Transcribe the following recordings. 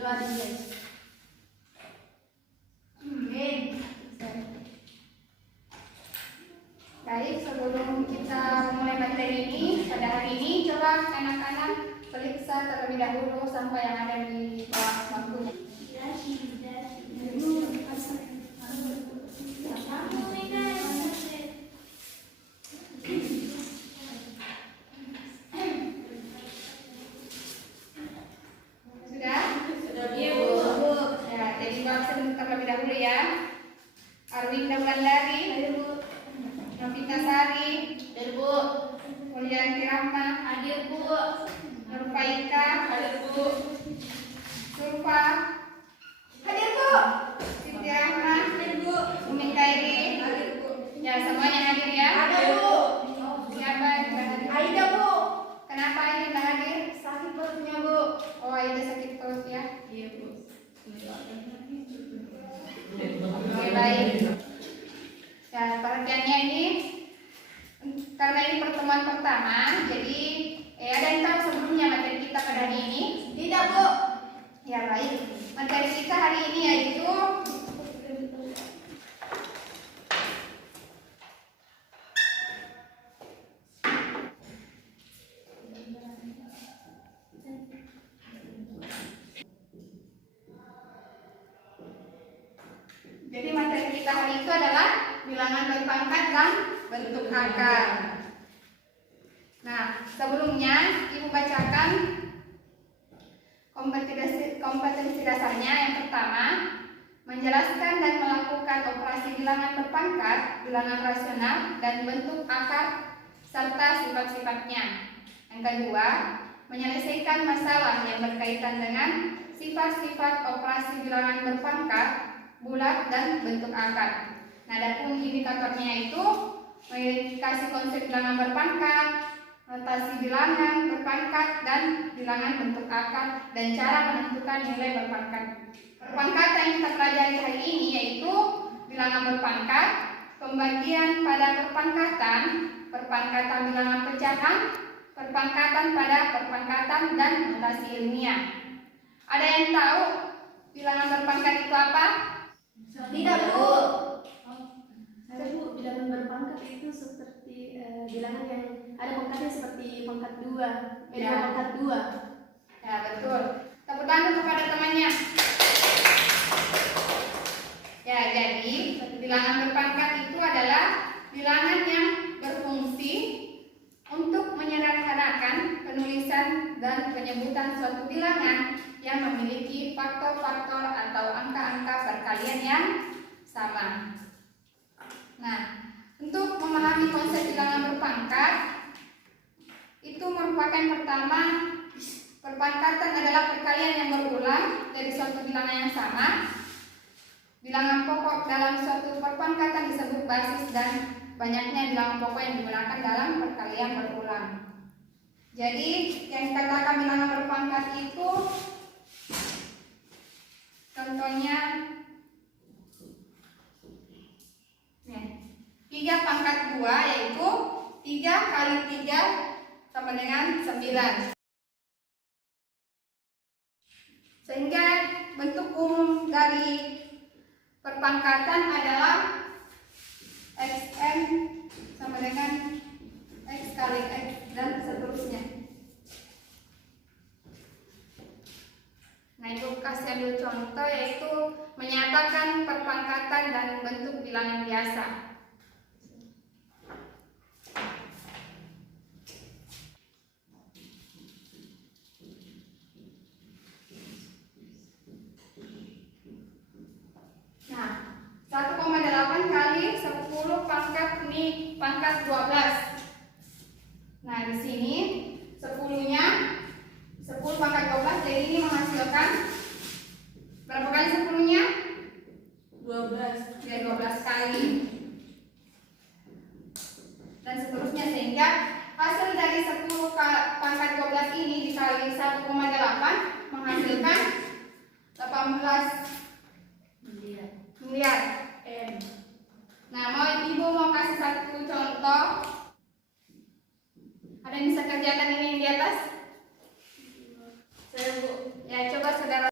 Doa dulu guys. Amin. Baik, sebelum kita mulai materi ini, pada hari ini coba anak-anak periksa terlebih dahulu sampah yang ada di bawah bangkunya. Terlebih dahulu ya. Arwinda Wulandari, Novita Sari, Hadir Bu. Mulyanti Rahma, Hadir Bu. Nurfaika, Hadir Bu. Surfa, hadir Bu. Siti Rahma, Hadir Bu. Umi Kairi, Hadir Bu. ya semuanya hadir ya. Hadir Bu. Siapa yang tidak hadir? Aida Bu. Kenapa Aida tidak hadir? Sakit perutnya Bu. Oh, Aida sakit perut ya. Iya Bu. Oke, baik. Ya, perhatiannya ini karena ini pertemuan pertama, jadi ada yang tahu sebelumnya materi kita pada hari ini? Tidak Bu. Ya, baik. Materi kita hari ini yaitu hari itu adalah bilangan berpangkat dan bentuk akar. Nah, sebelumnya Ibu bacakan kompetensi dasarnya. Yang pertama, menjelaskan dan melakukan operasi bilangan berpangkat, bilangan rasional, dan bentuk akar serta sifat-sifatnya. Yang kedua, menyelesaikan masalah yang berkaitan dengan sifat-sifat operasi bilangan berpangkat, bulat, dan bentuk akar. Nah, adapun indikatornya itu mengidentifikasi konsep bilangan berpangkat, notasi bilangan berpangkat, dan bilangan bentuk akar, dan cara menentukan nilai berpangkat. Perpangkatan yang kita pelajari hari ini yaitu bilangan berpangkat, pembagian pada perpangkatan, perpangkatan bilangan pecahan, perpangkatan pada perpangkatan, dan notasi ilmiah. Ada yang tahu bilangan berpangkat itu apa? Tidak Bu. Ada Bu, bilangan berpangkat itu seperti bilangan yang ada pangkatnya seperti pangkat 2, Ya. pangkat 2. Ya, betul. Tepuk tangan kepada temannya. Ya, jadi bilangan berpangkat itu adalah bilangan yang berfungsi untuk menyederhanakan penulisan dan penyebutan suatu bilangan yang memiliki faktor-faktor atau angka-angka perkalian yang sama. Nah, untuk memahami konsep bilangan berpangkat, itu merupakan pertama, perpangkatan adalah perkalian yang berulang dari suatu bilangan yang sama. Bilangan pokok dalam suatu perpangkatan disebut basis, dan banyaknya bilangan pokok yang digunakan dalam perkalian berulang. Jadi, yang dikatakan bilangan berpangkat itu contohnya 3 pangkat 2 yaitu 3 kali 3 sama dengan 9. Sehingga bentuk umum dari perpangkatan adalah xn sama dengan x kali x dan seterusnya. Nah, Ibu kasih ambil contoh yaitu menyatakan perpangkatan dan bentuk bilangan biasa. Nah, 1,8 kali 10 pangkat ini pangkat 12. Nah, di sini 10-nya 10 pangkat 12, jadi ini menghasilkan berapa kali 10-nya? 12. Ya, 12 kali. Dan seterusnya, sehingga hasil dari 10 pangkat 12 ini dikali 1,8 menghasilkan 18 miliar. Nah, Ibu mau kasih satu contoh. Ada yang bisa kerjakan ini yang di atas? Saya Bu. Ya, coba saudara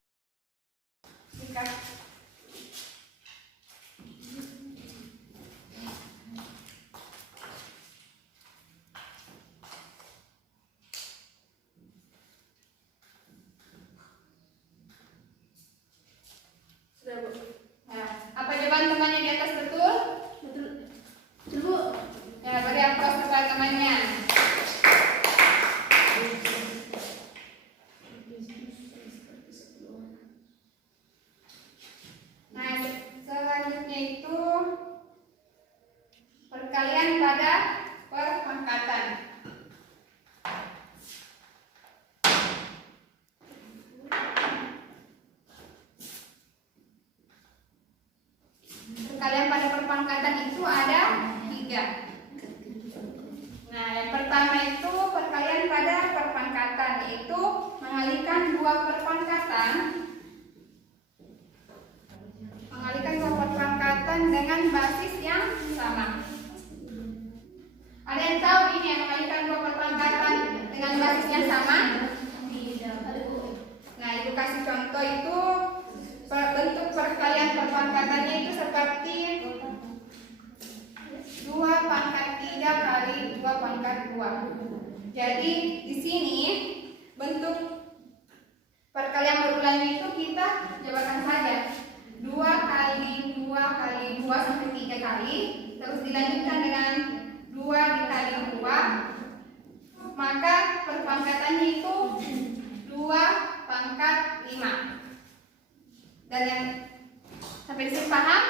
Perkalian pada perpangkatan itu ada 3. Nah, yang pertama itu perkalian pada perpangkatan, yaitu mengalihkan dua perpangkatan dengan basis yang sama. Ada yang tahu ini yang mengalihkan dua perpangkatan dengan basis yang sama? Nah, ibu kasih contoh itu bentuk perkalian perpangkatannya itu seperti 2 pangkat 3 kali 2 pangkat 2. Jadi di sini bentuk perkalian berulangnya itu kita cobakan saja 2 kali 2 kali 2 sampai 3 kali, terus dilanjutkan dengan 2 dikali 2, maka perpangkatannya itu 2 pangkat 5. Dan yang sampai di sini paham?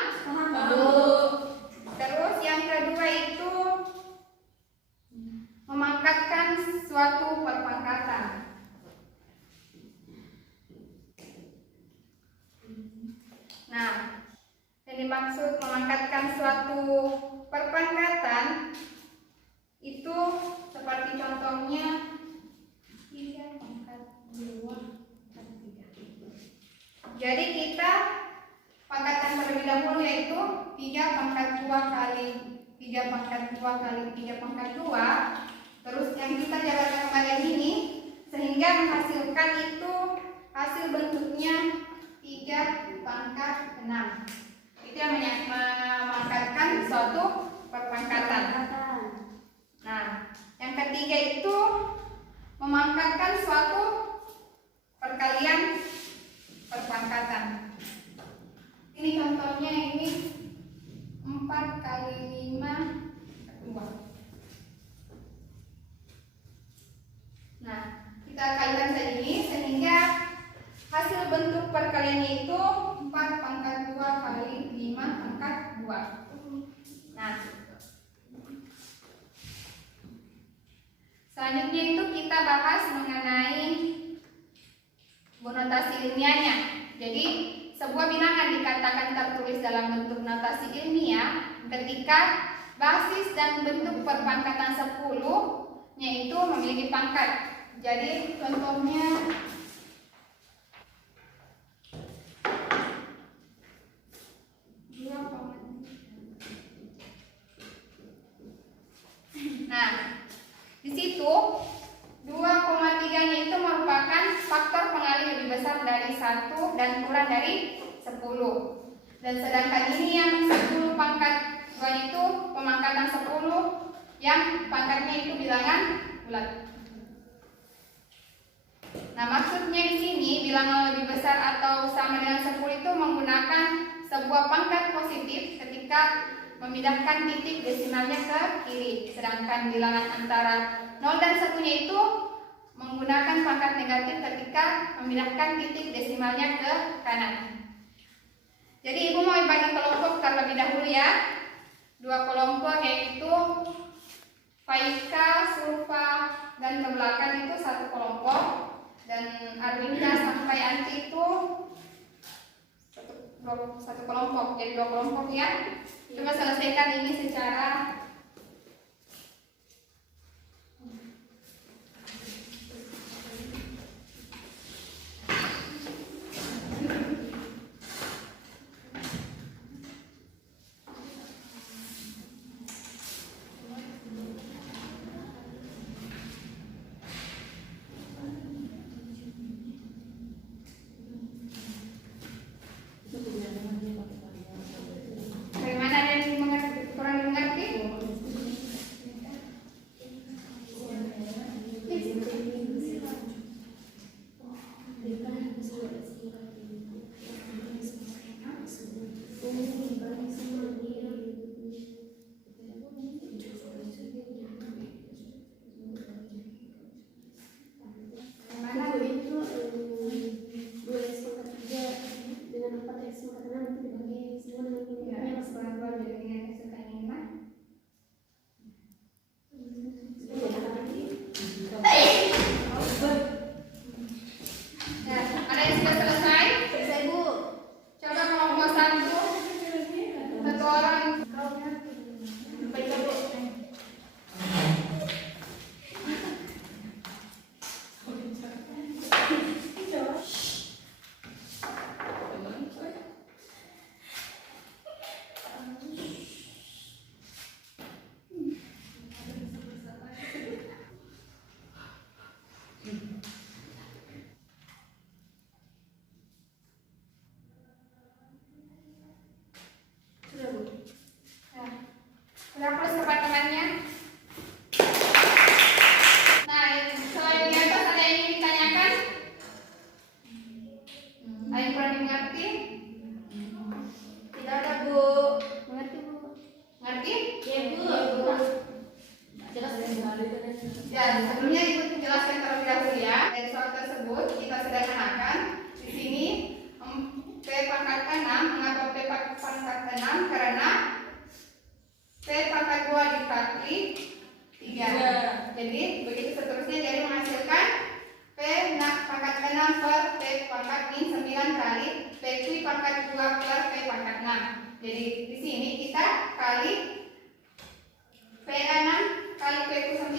Terus yang kedua itu memangkatkan suatu perpangkatan. Nah, yang dimaksud memangkatkan suatu perpangkatan itu seperti contohnya 3 pangkat 2 pangkat 3. Jadi kita pangkatan terlebih dahulu yaitu 3 pangkat 2 kali 3 pangkat 2 kali 3 pangkat 2. Terus yang kita jabarkan kembali ini sehingga menghasilkan itu hasil bentuknya 3 pangkat 6. Itu yang memangkatkan suatu perpangkatan. Nah, yang ketiga itu memangkatkan suatu perkalian perpangkatan. Ini contohnya ini 4 kali 5 2. Nah, kita kalikan saja ini sehingga hasil bentuk perkaliannya itu 4 pangkat 2 kali 5 pangkat 2. Nah, selanjutnya itu kita bahas mengenai notasi ilmiahnya. Jadi sebuah bilangan dikatakan tertulis dalam bentuk notasi ilmiah ketika basis dan bentuk perpangkatan 10-nya itu memiliki pangkat. Jadi contohnya nah, di situ 2,3-nya itu merupakan faktor pengalih lebih besar dari 1 dan kurang dari 10. Dan sedangkan ini yang 10 pangkat 2 itu pemangkatan 10 yang pangkatnya itu bilangan bulat. Nah, maksudnya di sini bilangan lebih besar atau sama dengan 10 itu menggunakan sebuah pangkat positif ketika memindahkan titik desimalnya ke kiri, sedangkan bilangan antara 0 dan 1-nya itu menggunakan pangkat negatif ketika memindahkan titik desimalnya ke kanan. Jadi ibu mau bagi kelompok terlebih dahulu ya. 2 kelompok yaitu Faika, Sulfa, dan ke belakang itu 1 kelompok, dan Arwinda sampai Anti itu 1 kelompok, jadi 2 kelompok ya. Coba selesaikan ini secara bagaimana, ada yang kurang dimengerti? Mengerti? Tidak ada, Bu. Mengerti, Bu? Ngerti? Ya, Bu. Jelas Ya, sebelumnya Ibu jelaskan terlebih dahulu ya. Dari soal tersebut kita sederhanakan. Di sini P pangkat 6, mengapa P pangkat 6? Karena P pangkat 2 dikali 3. Jadi begitu seterusnya, jadi menghasilkan P pangkat 6 per P pangkat min 9 kali P pangkat 2 per P pangkat 6. Jadi di sini kita kali P6 kali P9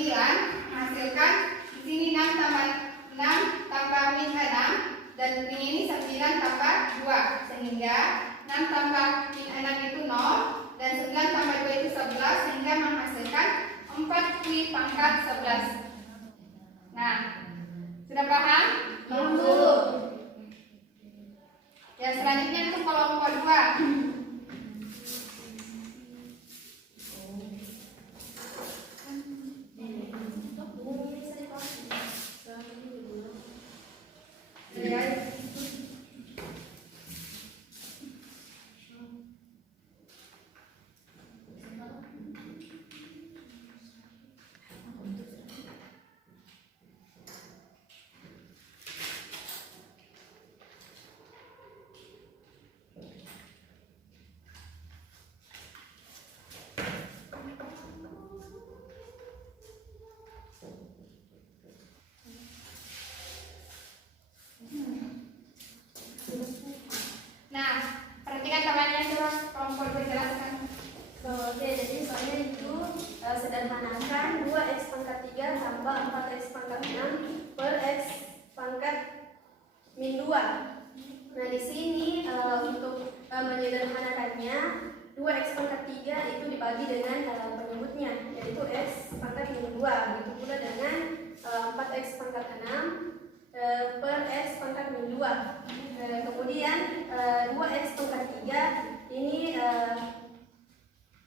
menghasilkan di sini 6 tambah min 6 dan min ini 9 tambah 2 sehingga 6 tambah min 6 itu 0 dan 9 tambah 2 itu 11 sehingga menghasilkan 4 Q pangkat 11. Nah, sudah paham? Ya, Bu. Ya, selanjutnya untuk kelompok 2. Nah, perhatikan temannya coba kelompok 2 jelaskan. Oke, jadi soalnya itu sederhanakan 2x pangkat 3 tambah 4x pangkat 6 per x pangkat min 2. Nah, di sini untuk menyederhanakannya 2x pangkat 3 itu dibagi dengan penyebutnya, yaitu x pangkat min 2. Begitu pula dengan 4x pangkat 6 per x pangkat min 2. Kemudian 2x pangkat 3 ini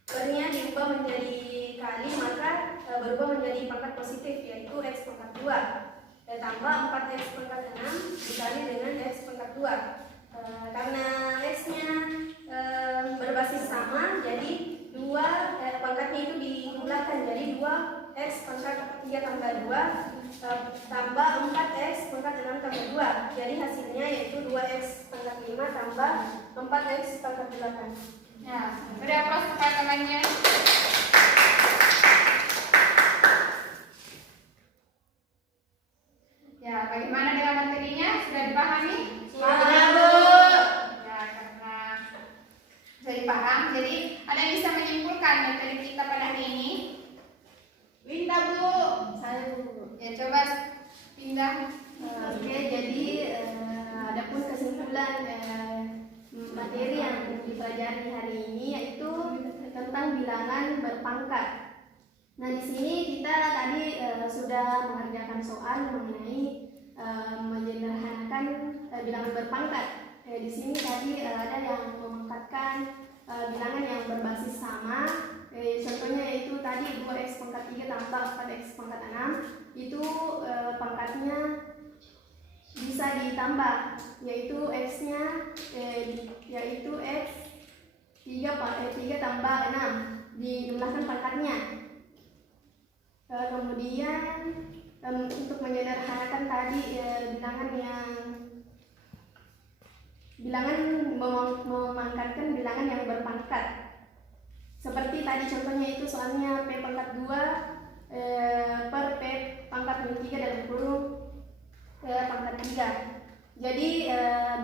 pernya diubah menjadi kali, maka berubah menjadi pangkat positif, yaitu x pangkat 2 tambah 4x pangkat 6 dikali dengan x pangkat 2. Karena x-nya berbasis sama, jadi 2 pangkatnya itu dijumlahkan, jadi 2x pangkat 3 tambah 2 tambah 4x pangkat 6 tambah 2. Jadi hasilnya yaitu 2x pangkat 5 tambah 4x pangkat 8. Ya, beri aplaus kepada temannya. Ya, bagaimana dengan materinya? Sudah dipahami? Paham, Bu. Ya, karena sudah dipaham, jadi ada yang bisa menyimpulkan materi kita pada hari ini? Pindah, Bu. Saya, Bu. Ya, coba pindah. Oke, jadi adapun kesimpulan materi yang dipelajari hari ini yaitu tentang bilangan berpangkat. Nah, di sini kita tadi sudah mengerjakan soal mengenai menyederhanakan bilangan berpangkat. Di sini tadi ada yang memangkatkan bilangan yang berbasis sama. Contohnya itu tadi 2x pangkat 3 tambah 4x pangkat 6 itu pangkatnya bisa ditambah, yaitu x-nya yaitu x 3 tambah 6 dijumlahkan pangkatnya. Kemudian untuk menyederhanakan tadi bilangan memangkatkan bilangan yang berpangkat. Seperti tadi contohnya itu soalnya P pangkat 2 per P pangkat min 3 dalam kurung pangkat 3. Jadi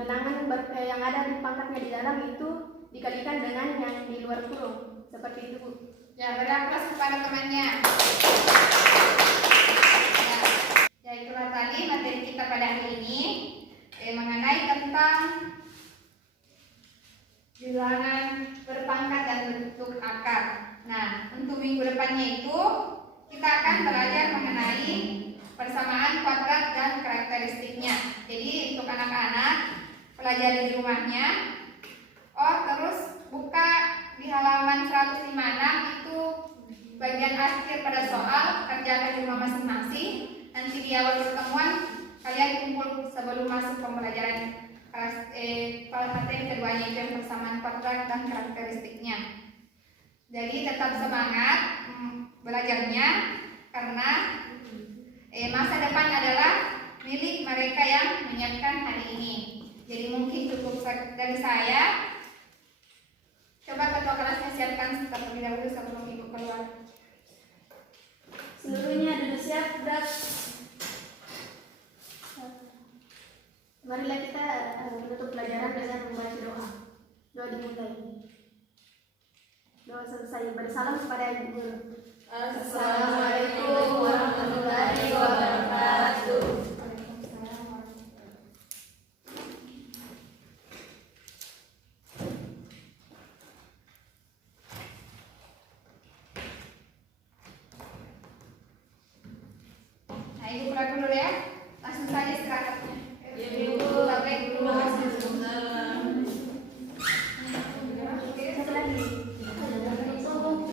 bilangan yang ada di pangkatnya di dalam itu dikalikan dengan yang di luar kurung. Seperti itu, Bu. Ya, beri aplaus kepada temannya. Ya, itulah tadi materi kita pada hari ini mengenai tentang bilangan berpangkat dan bentuk akar. Nah, untuk minggu depannya itu kita akan belajar mengenai persamaan kuadrat dan karakteristiknya. Jadi untuk anak-anak pelajari di rumahnya. Oh, terus buka di halaman 156 itu bagian akhir pada soal, kerjakan di rumah masing-masing. Nanti di awal pertemuan kalian kumpul sebelum masuk pembelajaran kelas keduanya itu yang persamaan kodrat dan karakteristiknya. Jadi tetap semangat belajarnya karena masa depan adalah milik mereka yang menyiapkan hari ini. Jadi mungkin cukup dari saya. Coba ketua kelasnya siapkan terlebih dahulu sebelum ibu keluar. Seluruhnya duduk siap, gerak. Marilah kita menutup pelajaran dengan membaca doa. Doa dimulai. Doa selesai. Bersalam kepada ibu guru. Assalamualaikum warahmatullahi wabarakatuh. Nah, ibu keluar dulu ya.